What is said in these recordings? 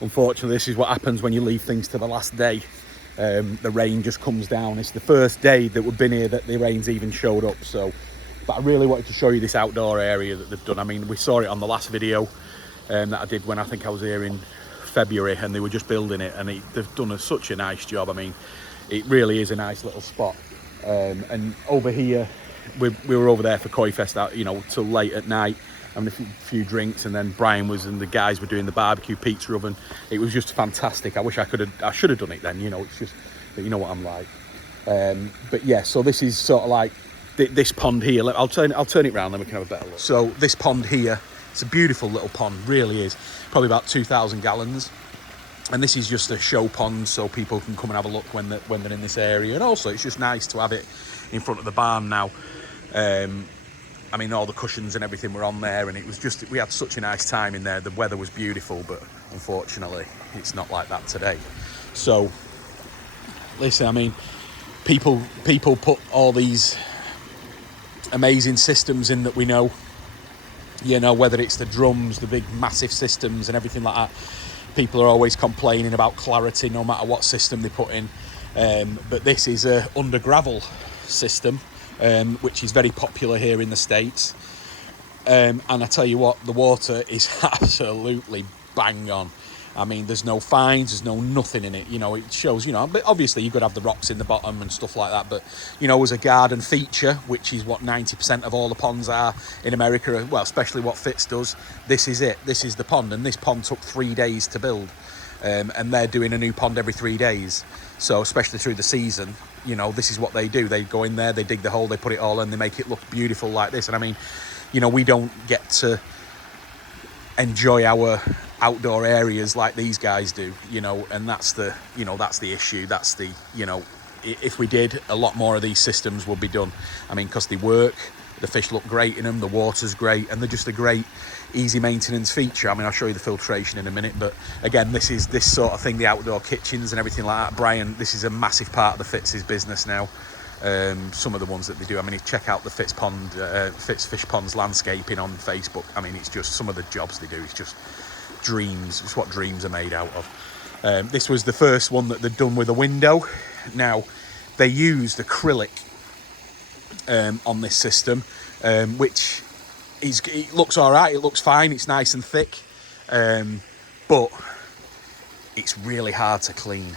unfortunately, this is what happens when you leave things to the last day. The rain just comes down. It's the first day that we've been here that the rain's even showed up. So, but I really wanted to show you this outdoor area that they've done. I mean, we saw it on the last video that I did when I think I was here in February, and they were just building it, and they've done such a nice job. I mean, it really is a nice little spot. And over here, we were over there for Koifest, you know, till late at night, having a few drinks, and then Brian and the guys were doing the barbecue pizza oven. It was just fantastic. I should have done it then, you know. It's just, you know what I'm like. But yeah, so this is sort of like this pond here. I'll turn it around, then we can have a better look. So this pond here, it's a beautiful little pond, really is. Probably about 2,000 gallons. And this is just a show pond, so people can come and have a look when they're in this area. And also, it's just nice to have it in front of the barn now. I mean, all the cushions and everything were on there, and it was just, we had such a nice time in there. The weather was beautiful, but unfortunately, it's not like that today. So, listen, I mean, people put all these amazing systems in that we know, you know, whether it's the drums, the big massive systems and everything like that. People are always complaining about clarity no matter what system they put in. But this is a under gravel system, which is very popular here in the States. And I tell you what, the water is absolutely bang on. I mean, there's no fines, there's no nothing in it. You know, it shows, you know, but obviously you've got to have the rocks in the bottom and stuff like that. But, you know, as a garden feature, which is what 90% of all the ponds are in America, well, especially what Fitz does, this is it. This is the pond. And this pond took 3 days to build. And they're doing a new pond every 3 days. So especially through the season, you know, this is what they do. They go in there, they dig the hole, they put it all in, they make it look beautiful like this. And I mean, you know, we don't get to enjoy our outdoor areas like these guys do, you know, and that's the, you know, that's the issue. That's the, you know, if we did, a lot more of these systems would be done. I mean, because they work, the fish look great in them, the water's great, and they're just a great easy maintenance feature. I mean, I'll show you the filtration in a minute, but again, this is this sort of thing, the outdoor kitchens and everything like that. Brian, this is a massive part of the Fitz's business now. Some of the ones that they do, I mean, check out the Fitz Fish Ponds landscaping on Facebook. I mean, it's just some of the jobs they do, it's just dreams. It's what dreams are made out of. This was the first one that they'd done with a window. Now, they used acrylic on this system, which it looks all right, it looks fine, it's nice and thick, but it's really hard to clean.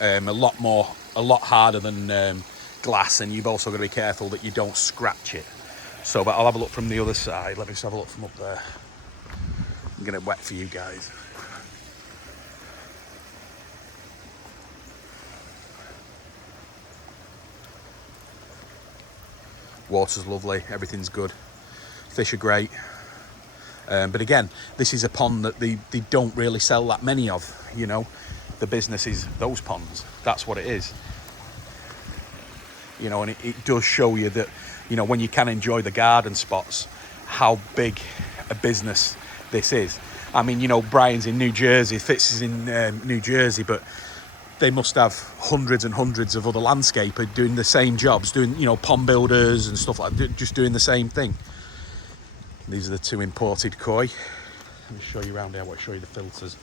A lot harder than glass, and you've also got to be careful that you don't scratch it. So, but I'll have a look from the other side. Let me just have a look from up there. I'm gonna wet for you guys. Water's lovely, everything's good, fish are great, but again, this is a pond that they don't really sell that many of, you know. The business is those ponds, that's what it is, you know. And it does show you that, you know, when you can enjoy the garden spots, how big a business this is. I mean, you know, Brian's in New Jersey, Fitz is in New Jersey, but they must have hundreds and hundreds of other landscapers doing the same jobs, doing, you know, pond builders and stuff like that, just doing the same thing. These are the two imported koi. Let me show you around here. I want to show you the filters.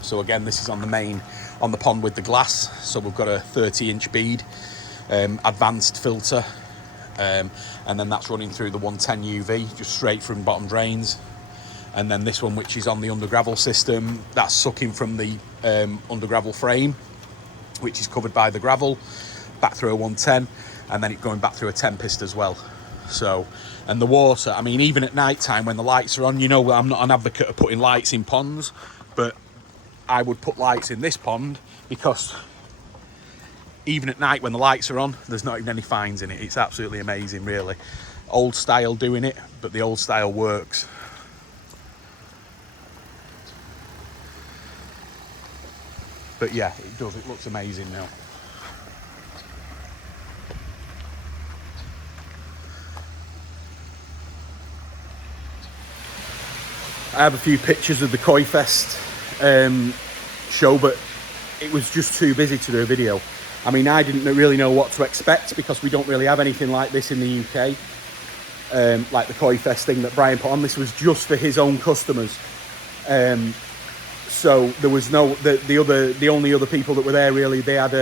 So again, this is on the pond with the glass. So we've got a 30-inch bead, advanced filter. And then that's running through the 110 UV, just straight from bottom drains. And then this one, which is on the under gravel system, that's sucking from the under gravel frame, which is covered by the gravel, back through a 110, and then it going back through a Tempest as well. So, and the water, I mean, even at night time when the lights are on, you know, I'm not an advocate of putting lights in ponds, but I would put lights in this pond because even at night when the lights are on, there's not even any fines in it. It's absolutely amazing, really. Old style doing it, but the old style works. But yeah, it does. It looks amazing now. I have a few pictures of the Koifest show, but it was just too busy to do a video. I mean, I didn't really know what to expect because we don't really have anything like this in the UK. Like the Koifest thing that Brian put on, this was just for his own customers. So there was no, the only other people that were there really, they had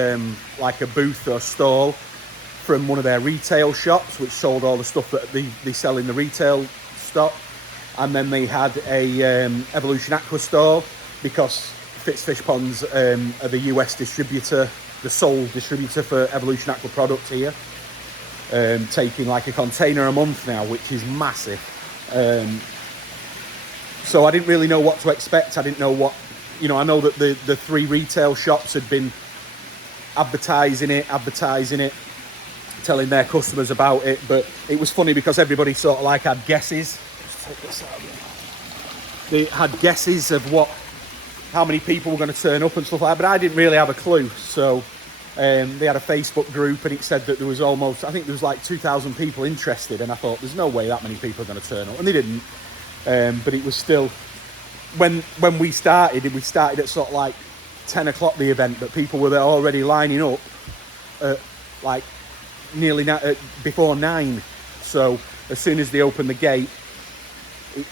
like a booth or stall from one of their retail shops, which sold all the stuff that they sell in the retail stock. And then they had a Evolution Aqua stall, because Fitz Fish Ponds are the US distributor, the sole distributor for Evolution Aqua products here. Taking like a container a month now, which is massive. So I didn't really know what to expect. I didn't know what, you know, I know that the 3 retail shops had been advertising it, telling their customers about it, but it was funny because everybody sort of like had guesses. They had guesses of how many people were going to turn up and stuff like that, but I didn't really have a clue. So they had a Facebook group, and it said that there was almost, I think there was like 2,000 people interested, and I thought there's no way that many people are going to turn up, and they didn't. But it was still, when we started at sort of like 10 o'clock the event, but people were there already lining up like nearly before 9. So as soon as they opened the gate,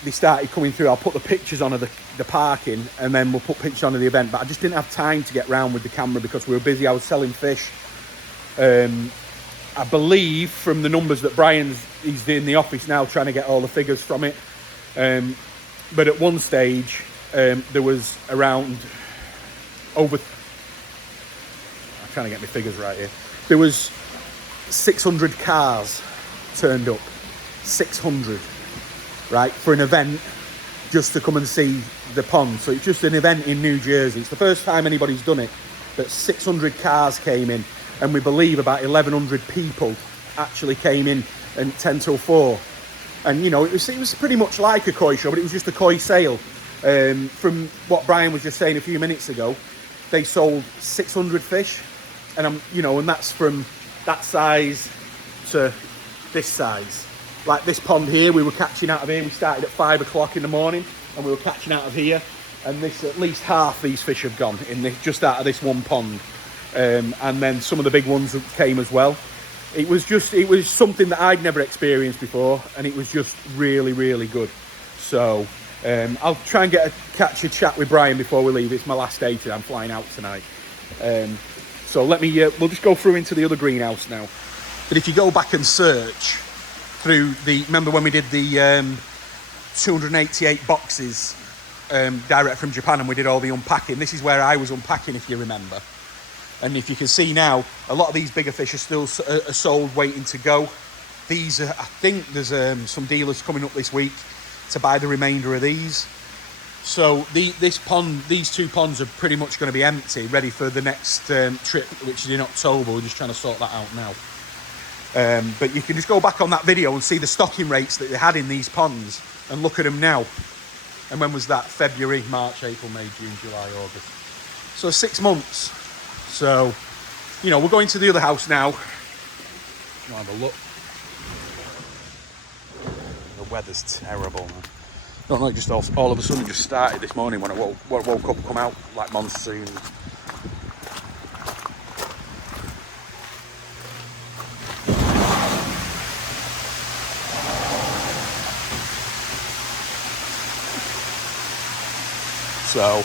they started coming through. I'll put the pictures on of the parking, and then we'll put pictures on of the event, but I just didn't have time to get round with the camera because we were busy. I was selling fish. I believe from the numbers that he's in the office now trying to get all the figures from it. But at one stage, there was around over, I'm trying to get my figures right here. There was 600 cars turned up, 600, right, for an event just to come and see the pond. So it's just an event in New Jersey. It's the first time anybody's done it, but 600 cars came in, and we believe about 1,100 people actually came in and 10 till 4. And, you know, it was pretty much like a koi show, but it was just a koi sale. From what Brian was just saying a few minutes ago, they sold 600 fish, and and that's from that size to this size. Like this pond here, we were catching out of here. We started at 5 o'clock in the morning, and we were catching out of here. And this, at least half these fish have gone in this, just out of this one pond. And then some of the big ones came as well. It was something that I'd never experienced before, and it was just really, really good. So I'll try and catch a chat with Brian before we leave. It's my last day today. I'm flying out tonight. So we'll just go through into the other greenhouse now. But if you go back and search through remember when we did the 288 boxes direct from Japan, and we did all the unpacking, this is where I was unpacking, if you remember. And if you can see now, a lot of these bigger fish are still sold, waiting to go. These are, I think there's some dealers coming up this week to buy the remainder of these. So these 2 ponds are pretty much going to be empty, ready for the next trip, which is in October. We're just trying to sort that out now. But you can just go back on that video and see the stocking rates that they had in these ponds, and look at them now. And when was that? February, March, April, May, June, July, August. So 6 months. So, we're going to the other house now. I'll have a look. The weather's terrible, man. Don't know, it just all of a sudden just started this morning when I woke up and come out like monsoon. So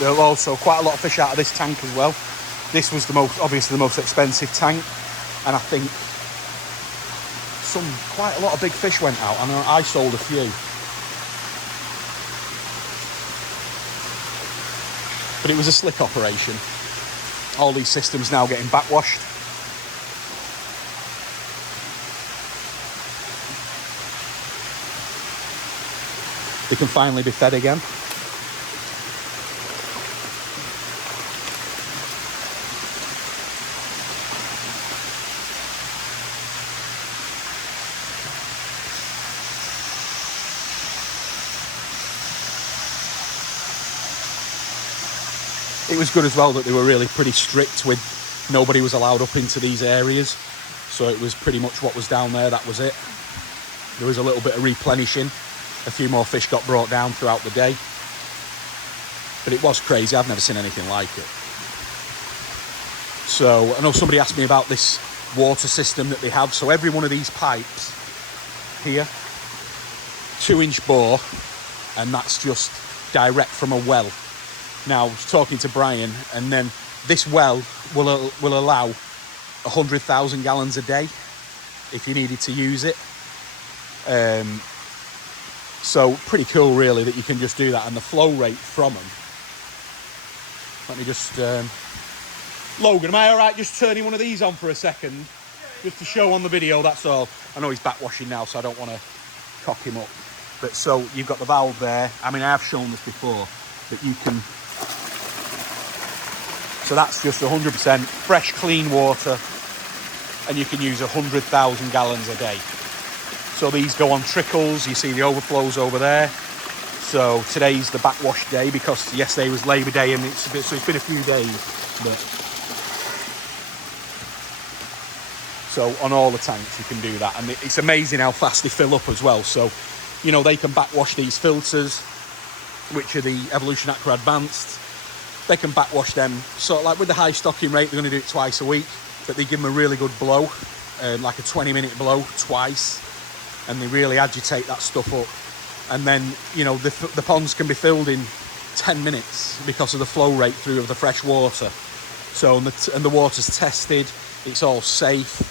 there'll also quite a lot of fish out of this tank as well. This was obviously the most expensive tank, and I think quite a lot of big fish went out. I know I sold a few. But it was a slick operation. All these systems now getting backwashed. They can finally be fed again. It was good as well that they were really pretty strict with nobody was allowed up into these areas. So it was pretty much what was down there, that was it. There was a little bit of replenishing. A few more fish got brought down throughout the day. But it was crazy. I've never seen anything like it. So I know somebody asked me about this water system that they have. So every one of these pipes here, 2-inch bore, and that's just direct from a well. Now, I was talking to Brian, and then this well will allow 100,000 gallons a day if you needed to use it. So pretty cool, really, that you can just do that, and the flow rate from them. Let me just Logan, am I all right just turning one of these on for a second, just to show on the video? That's all. I know he's backwashing now, so I don't want to cock him up. But so you've got the valve there. I mean, I have shown this before, that you can. So that's just 100% fresh, clean water, and you can use 100,000 gallons a day. So these go on trickles. You see the overflows over there. So today's the backwash day because yesterday was Labour Day, and so it's been a few days. But so on all the tanks you can do that, and it's amazing how fast they fill up as well. So, you know, they can backwash these filters, which are the Evolution Aqua Advanced. They can backwash them sort of like with the high stocking rate. They're going to do it twice a week, but they give them a really good blow, like a 20-minute blow twice, and they really agitate that stuff up. And then, you know, the ponds can be filled in 10 minutes because of the flow rate through of the fresh water. So, and the water's tested, it's all safe.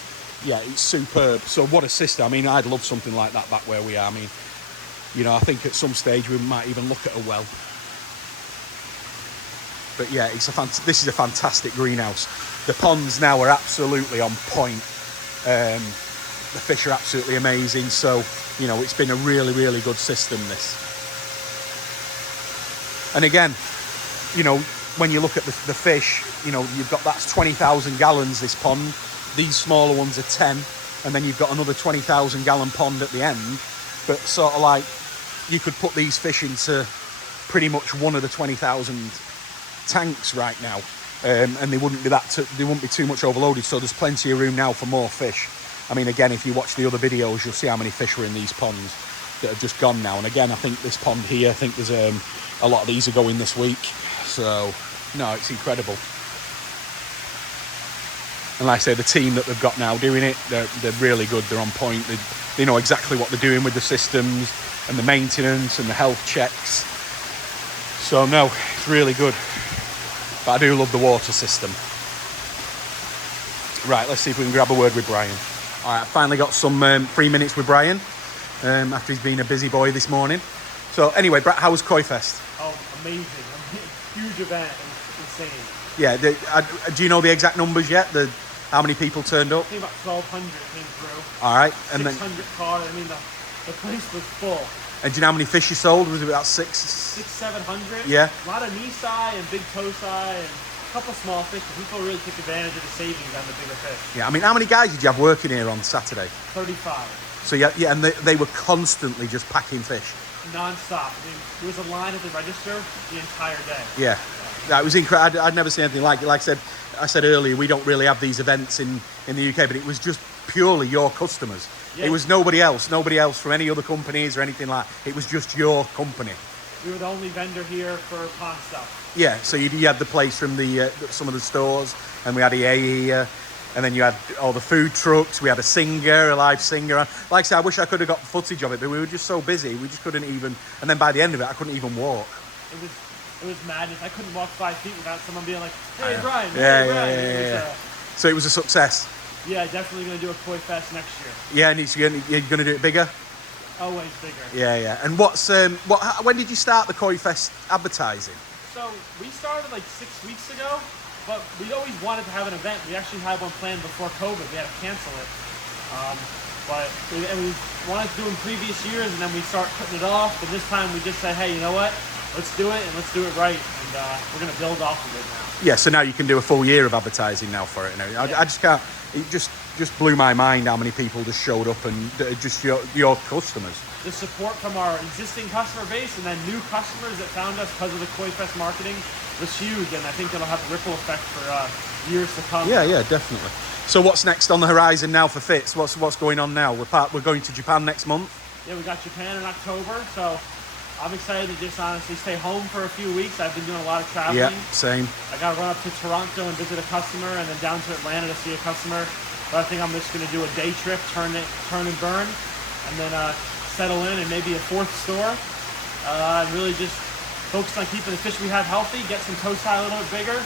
Yeah, it's superb. So what a system. I mean, I'd love something like that back where we are. I mean, you know, I think at some stage we might even look at a well. But yeah, this is a fantastic greenhouse. The ponds now are absolutely on point. The fish are absolutely amazing. So, you know, it's been a really, really good system, this. And again, you know, when you look at the fish, you know, you've got, that's 20,000 gallons, this pond. These smaller ones are 10. And then you've got another 20,000 gallon pond at the end. But sort of like, you could put these fish into pretty much one of the 20,000 tanks right now. And they wouldn't be too much overloaded. So there's plenty of room now for more fish. I mean, again, if you watch the other videos, you'll see how many fish were in these ponds that have just gone now. And again, I think this pond here, I think there's a lot of these are going this week. So, no, it's incredible. And like I say, the team that they've got now doing it, they're really good. They're on point. They know exactly what they're doing with the systems and the maintenance and the health checks. So, no, it's really good. But I do love the water system. Right, let's see if we can grab a word with Brian. All right, I finally got some 3 minutes with Brian after he's been a busy boy this morning. So anyway, Brad, how was Koifest? Oh, amazing. Huge event. Insane. Yeah, do you know the exact numbers yet? How many people turned up? I think about 1,200 came through. All right. And 600 cars. I mean, the place was full. And do you know how many fish you sold? Was it about 700? Yeah. A lot of Nisai and big Tosai and a couple small fish. People really took advantage of the savings on the bigger fish. Yeah, I mean, how many guys did you have working here on Saturday? 35. So yeah, and they were constantly just packing fish. Non-stop. I mean, there was a line at the register the entire day. Yeah. That was incredible. I'd never seen anything like it. Like I said earlier, we don't really have these events in the UK, but it was just purely your customers. Yeah. It was nobody else from any other companies or anything like that. It was just your company. We were the only vendor here for pond stuff. Yeah, so you had the place from some of the stores, and we had EA here, and then you had all the food trucks. We had a live singer. Like I said, I wish I could have got footage of it, but we were just so busy, we just couldn't even. And then by the end of it, I couldn't even walk. It was madness. I couldn't walk 5 feet without someone being like, "Hey, Brian, yeah, hey, Brian." Yeah. So it was a success. Yeah, definitely going to do a Koifest next year. Yeah, and you're going to do it bigger? Always bigger. Yeah. And when did you start the Koifest advertising? So we started like 6 weeks ago, but we always wanted to have an event. We actually had one planned before COVID. We had to cancel it. But we wanted to do it in previous years, and then we start putting it off. But this time we just said, hey, you know what? Let's do it, and let's do it right. And we're going to build off of it now. Yeah, so now you can do a full year of advertising now for it. I just can't. It just blew my mind how many people just showed up and just your customers. The support from our existing customer base and then new customers that found us because of the Koifest marketing was huge, and I think it'll have a ripple effect for years to come. Yeah, definitely. So what's next on the horizon now for Fitz? What's going on now? We're going to Japan next month. Yeah, we got Japan in October, so I'm excited to just honestly stay home for a few weeks. I've been doing a lot of traveling. Yeah, same. I got to run up to Toronto and visit a customer, and then down to Atlanta to see a customer. But I think I'm just going to do a day trip, turn and burn, and then settle in and maybe a fourth store. And really just focus on keeping the fish we have healthy, get some toast high a little bit bigger,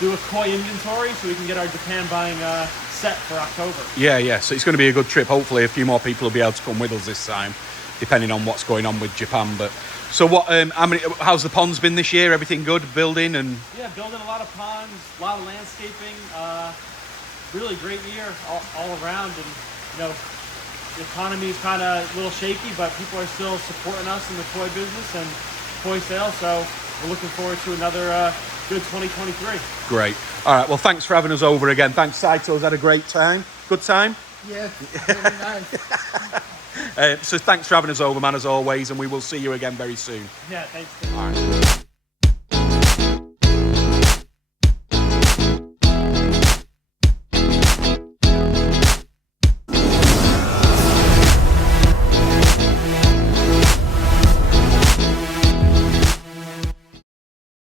do a koi inventory so we can get our Japan buying set for October. Yeah. So it's going to be a good trip. Hopefully a few more people will be able to come with us this time, depending on what's going on with Japan. But so what? How's the ponds been this year? Everything good? Building and yeah, building a lot of ponds, a lot of landscaping. Really great year all around, and the economy is kind of a little shaky, but people are still supporting us in the koi business and koi sales. So we're looking forward to another good 2023. Great. All right. Well, thanks for having us over again. Thanks, Saito's had a great time. Good time. Yeah, very nice. So thanks for having us over, man, as always, and we will see you again very soon. Yeah, thanks. All right.